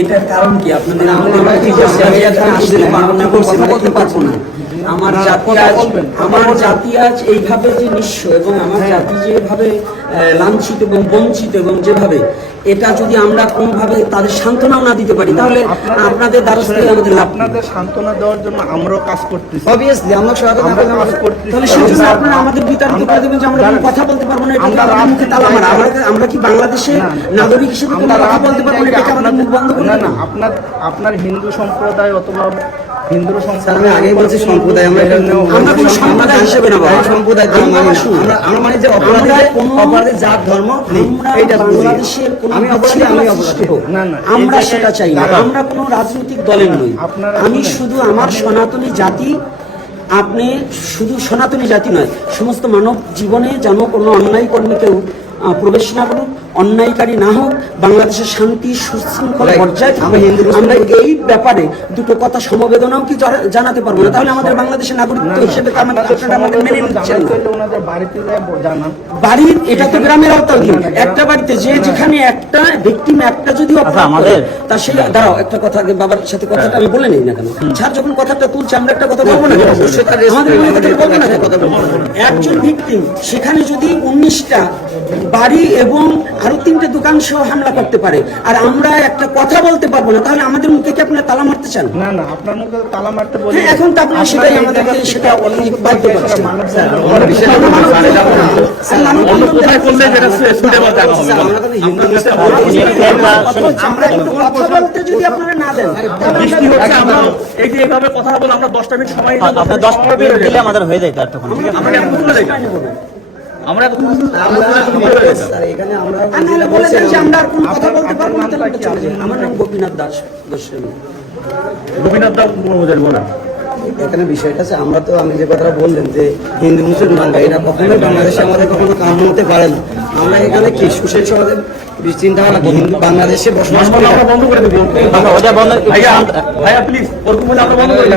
এটার কারণ কি? আপনাদের আমাদের পারব না, করছি, মানে বলতে পারব না। আমার জাতি আজ আমার জাতি আজ এইভাবে যে নিঃস্ব এবং আমার হ্যাঁ। জাতি যেভাবে লাঞ্ছিত এবং বঞ্চিত এবং যেভাবে এটা যদি আমরা কোনোভাবে তাদের সান্ত্বনাও না দিতে পারি তাহলে আপনাদের দ্বারস্থ আমাদের লাভ আপনাদের সান্ত্বনা দেওয়ার জন্য আমরাও কাজ করতেছি। অবভিয়াসলি আমরা সহায়তা কাজ করতেছি। তাহলে সেই জন্য আপনারা আমাদের বিতাড়িত করে দেবেন যে আমরা কোনো কথা বলতে পারব না এটাকে আমরা মুখে তালা মারা। আমরা আমরা কি বাংলাদেশের না, নাগরিক হিসেবে কোনো কথা বলতে পারব না এটাকে আমাদের মুখ বন্ধ করে না আপনার আপনার হিন্দু সম্প্রদায় অথবা হিন্দু আমি আগেই বলছি সম্প্রদায় আমরা আমরা কোনো সম্প্রদায় হিসেবে না বাবা। সম্প্রদায় ধর্ম আমরা আমরা মানে যে অপরাধী অপরাধী জাত ধর্ম এইটা বাংলাদেশের আমি অপরাধী আমি অপরাধী। না, না, আমরা সেটা চাই না। আমরা কোনো রাজনৈতিক দলের নই। আমি শুধু আমার সনাতনী জাতি আপনি শুধু সনাতনী জাতি নয় সমস্ত মানব জীবনে যেন কোনো অন্যায় কর্মে কেউ প্রবেশ না করুক। অন্যায়কারী না হোক বাংলাদেশের শান্তি সুশৃঙ্খল. পর্যায়ে থাকবে। আমরা এই ব্যাপারে দুটো কথা সমবেদনাও কি জানাতে পারব না? তাহলে আমাদের বাংলাদেশের নাগরিকত্ব হিসেবে আমাদের মেনে নিচ্ছেন বাড়ির এটা তো গ্রামের আওতাধীন একটা বাড়িতে যে যেখানে একটা ভিকটিম একটা যদি অপরাধ করে, তা সে দাঁড়াও একটা কথা বাবার সাথে কথাটা আমি বলে নিই না কেন? স্যার যখন কথাটা তুলছে আমরা একটা কথা বলব না কেন? অবশ্যই। তার আমাদের বলব না কথা বলব। একজন ভিকটিম সেখানে যদি উনিশটা বাড়ি এবং আরও তিনটে দোকান সহ হামলা করতে পারে। আর আমরা একটা কথা বলতে পারব না তাহলে আমাদের মুখে কি আপনারা তালা মারতে চান? না না আপনার মুখে তালা মারতে বলি হ্যাঁ, এখন তো আপনারা সেটাই আমাদেরকে সেটা বাধ্য করছেন। আমরা বিশেষ করে মানুষ মানে যাব না। স্যার, আমি অন্য কোথায় করলে যেটা সুইটেবল দেখা হবে আমরা তো হিন্দু মুসলিম আমরা একটু কথা বলতে যদি আপনারা না দেন বৃষ্টি হচ্ছে আমরা এই যে এইভাবে কথা বলে আমরা দশটা মিনিট সময় নিয়ে আপনার দশ মিনিট দিলে আমাদের হয়ে যায় তার তখন। আমরা এখানে আমরা বলে দেন যে আমরা আর কোনো কথা বলতে পারব না তাহলে চলে যাই। আমার নাম গোপীনাথ দাস গোস্বামী গোপীনাথ দাস মনোজারি বলেন এখানে বিষয়টা আছে আমরা তো আমি যে কথাটা বললেন যে হিন্দু মুসলমান এরা কখনোই বাংলাদেশে আমাদের কখনো কাম্য হতে পারে না। আমরা এখানে কি সুশেষ সমাজের চিন্তা ভাবনা হিন্দু বাংলাদেশে বসবাস করি। আমরা বন্ধ করে দেবো ভাইয়া ভাইয়া প্লিজ ওরকম বলে আমরা বন্ধ করে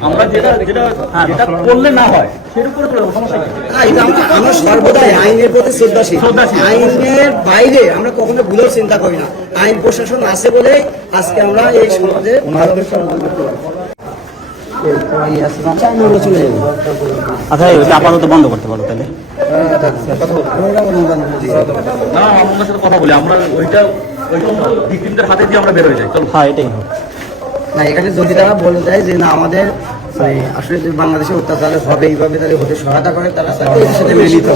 আমরা যেটা যেটা যেটা করলে না হয় সেটা করে দেবো সমস্যা কি? না, এটা আমরা- আমরা সর্বদাই আইনের প্রতি শ্রদ্ধাশীল। আইনের বাইরে আমরা কখনো ভুলেও চিন্তা করি না। আইন প্রশাসন আছে বলে আজকে আমরা এই সমাজে আচ্ছা আপাতত বন্ধ করতে পারো তাহলে। না আপনার সাথে কথা বলি আমরা ওইটা ওইটা হাতে দিয়ে আমরা বের হয়ে যাই চলো। হ্যাঁ এটাই হোক। না এখানে যদি তারা বলে দেয় যে না আমাদের মানে আসলে যে বাংলাদেশে অত্যাচার হবে এইভাবে তাদের হতে সহায়তা করে তারা সাথে মেনে নিতে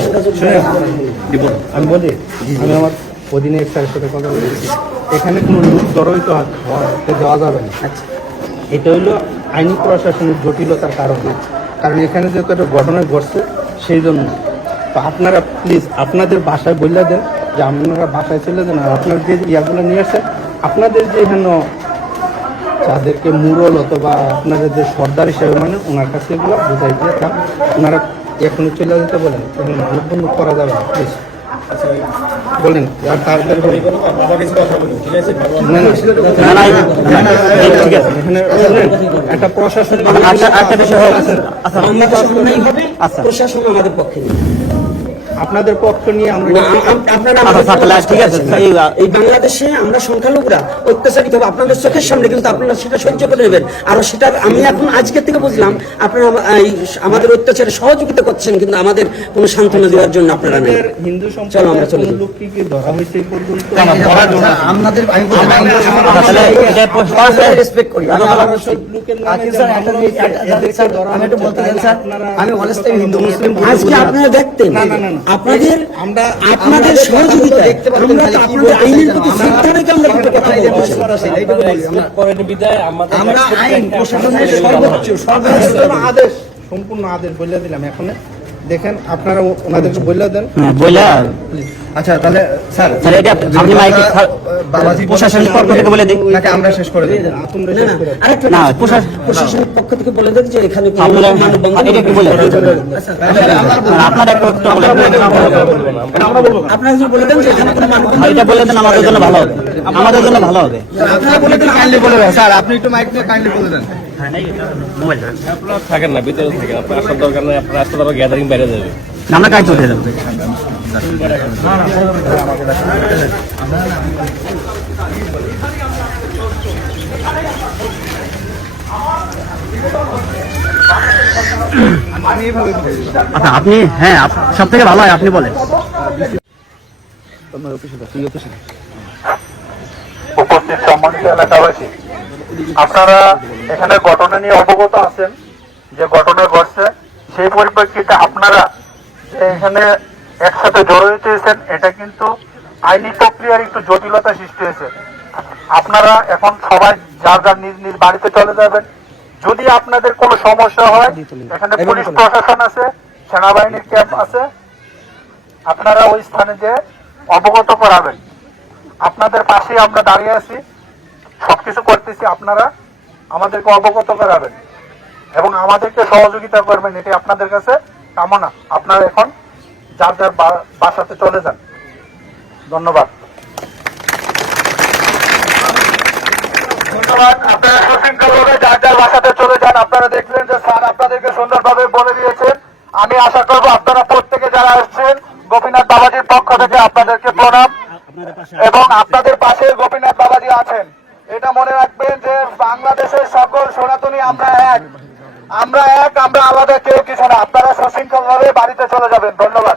আমি বলি আমি আমার অধীনে স্যারের সাথে কথা বলেছি। এখানে কোনো লোক জড়িত হতে দেওয়া যাবে না। আচ্ছা। এটা হলো আইনি প্রশাসনের জটিলতার কারণে। কারণ এখানে যেহেতু একটা ঘটনা ঘটছে, সেই জন্য। তো আপনারা প্লিজ আপনাদের বাসায় বললে দেন যে আপনারা বাসায় চলে যান আর আপনার যে ইয়াগুলো নিয়ে আসছেন আপনাদের যে এখানে যাদেরকে মুরল অথবা আপনাদের যে সর্দার হিসেবে মানে ওনার কাছে এগুলো বোঝাই দিয়ে ওনারা এখনই চলে যেতে বলেন। মানববন্ধ করা যাবে না প্লিজ বলেন আর তাড়াতাড়ি বলেন। না, না, না না না, এই ঠিক আছে এখানে একটা প্রশাসন আচ্ছা বিষয় হোক আচ্ছা আচ্ছা। প্রশাসন আমাদের পক্ষে নেই। আপনাদের পক্ষ নিয়ে আমরা আপনারা আচ্ছা ঠিক আছে এই এই বাংলাদেশে আমরা সংখ্যালঘুরা অত্যাচারিত হবে আপনাদের চোখের সামনে কিন্তু আপনারা সেটা সহ্য করে নেবেন। আর সেটা আমি এখন আজকের থেকে বুঝলাম আপনারা আমাদের অত্যাচারে সহযোগিতা করছেন কিন্তু আমাদের কোনো সান্ত্বনা দেওয়ার জন্য আপনারা নেই। হিন্দু চলো আমরা চলে আমি বলতে চাই, স্যার, হিন্দু মুসলিম আজকে আপনারা দেখতেন। না, না, না, না। আপনাদের আমরা আপনাদের সহযোগিতা আমরা তো আপনাদের আইনের প্রতি শ্রদ্ধা রেখে আমরা কিন্তু কথা আমরা- আইন প্রশাসনের সর্বোচ্চ সর্বোচ্চ। সম্পূর্ণ আদেশ সম্পূর্ণ আদেশ বলে দিলাম এখন। দেখেন আপনারা ওনাদেরকে বলে দেন। বলে আচ্ছা তাহলে স্যার স্যার এটা আপনি মাইকে বাবাজি প্রশাসনের পক্ষ থেকে বলে দিন নাকি আমরা শেষ করে দিই না, পক্ষ থেকে বলে যে এখানে আপনারা একটু আচ্ছা, আপনারা একটু একটু বলে দেন। আপনারা যদি বলে দেন যে এখানে কোনো মানববন্ধন এটা বলে দেন আমাদের জন্য ভালো হবে। আমাদের জন্য ভালো হবে। আপনারা বলে দেন কাইন্ডলি বলে দেন। স্যার আপনি একটু মাইক নিয়ে কাইন্ডলি বলে দেন। থাকেন না ভিতরে থাকেন। আপনার আসার দরকার নেই আপনার আসতে পারবে গ্যাদারিং বাইরে যাবে। আমরা কাজ চলে যাব। আচ্ছা আপনি হ্যাঁ সব থেকে ভালো হয় আপনি বলেন। উপস্থিত সম্মানিত এলাকাবাসী আপনারা এখানে ঘটনা নিয়ে অবগত আছেন যে ঘটনা ঘটছে সেই পরিপ্রেক্ষিতে আপনারা এখানে একসাথে জড়ো হয়েছেন এটা কিন্তু আইনি প্রক্রিয়ার একটু জটিলতা সৃষ্টি হয়েছে। আপনারা এখন সবাই যার যার নিজ নিজ বাড়িতে চলে যাবেন। যদি আপনাদের কোনো সমস্যা হয় এখানে পুলিশ প্রশাসন আছে সেনাবাহিনীর ক্যাম্প আছে। আপনারা ওই স্থানে যে অবগত করাবেন। আপনাদের পাশে আমরা দাঁড়িয়ে আছি। সবকিছু করতেছি আপনারা। আমাদেরকে অবগত করাবেন। এবং আমাদেরকে সহযোগিতা করবেন এটি আপনাদের কাছে কামনা। আপনারা এখন যার যার বাসাতে চলে যান। ধন্যবাদ। যার যার চলে যান, আপনারা যে স্যার আপনাদেরকে সুন্দরভাবে বলে দিয়েছেন। আমি আশা করব আপনারা প্রত্যেকে যারা আসছেন গোপীনাথ বাবাজির পক্ষ থেকে আপনাদেরকে প্রণাম। এবং আপনাদের পাশে গোপীনাথ বাবাজি আছেন। এটা মনে রাখবেন যে বাংলাদেশের সকল সনাতনী আমরা এক। আমরা এক, আমরা আলাদা কেউ কিছু না। আপনারা সশৃঙ্খল ভাবে বাড়িতে চলে যাবেন। ধন্যবাদ।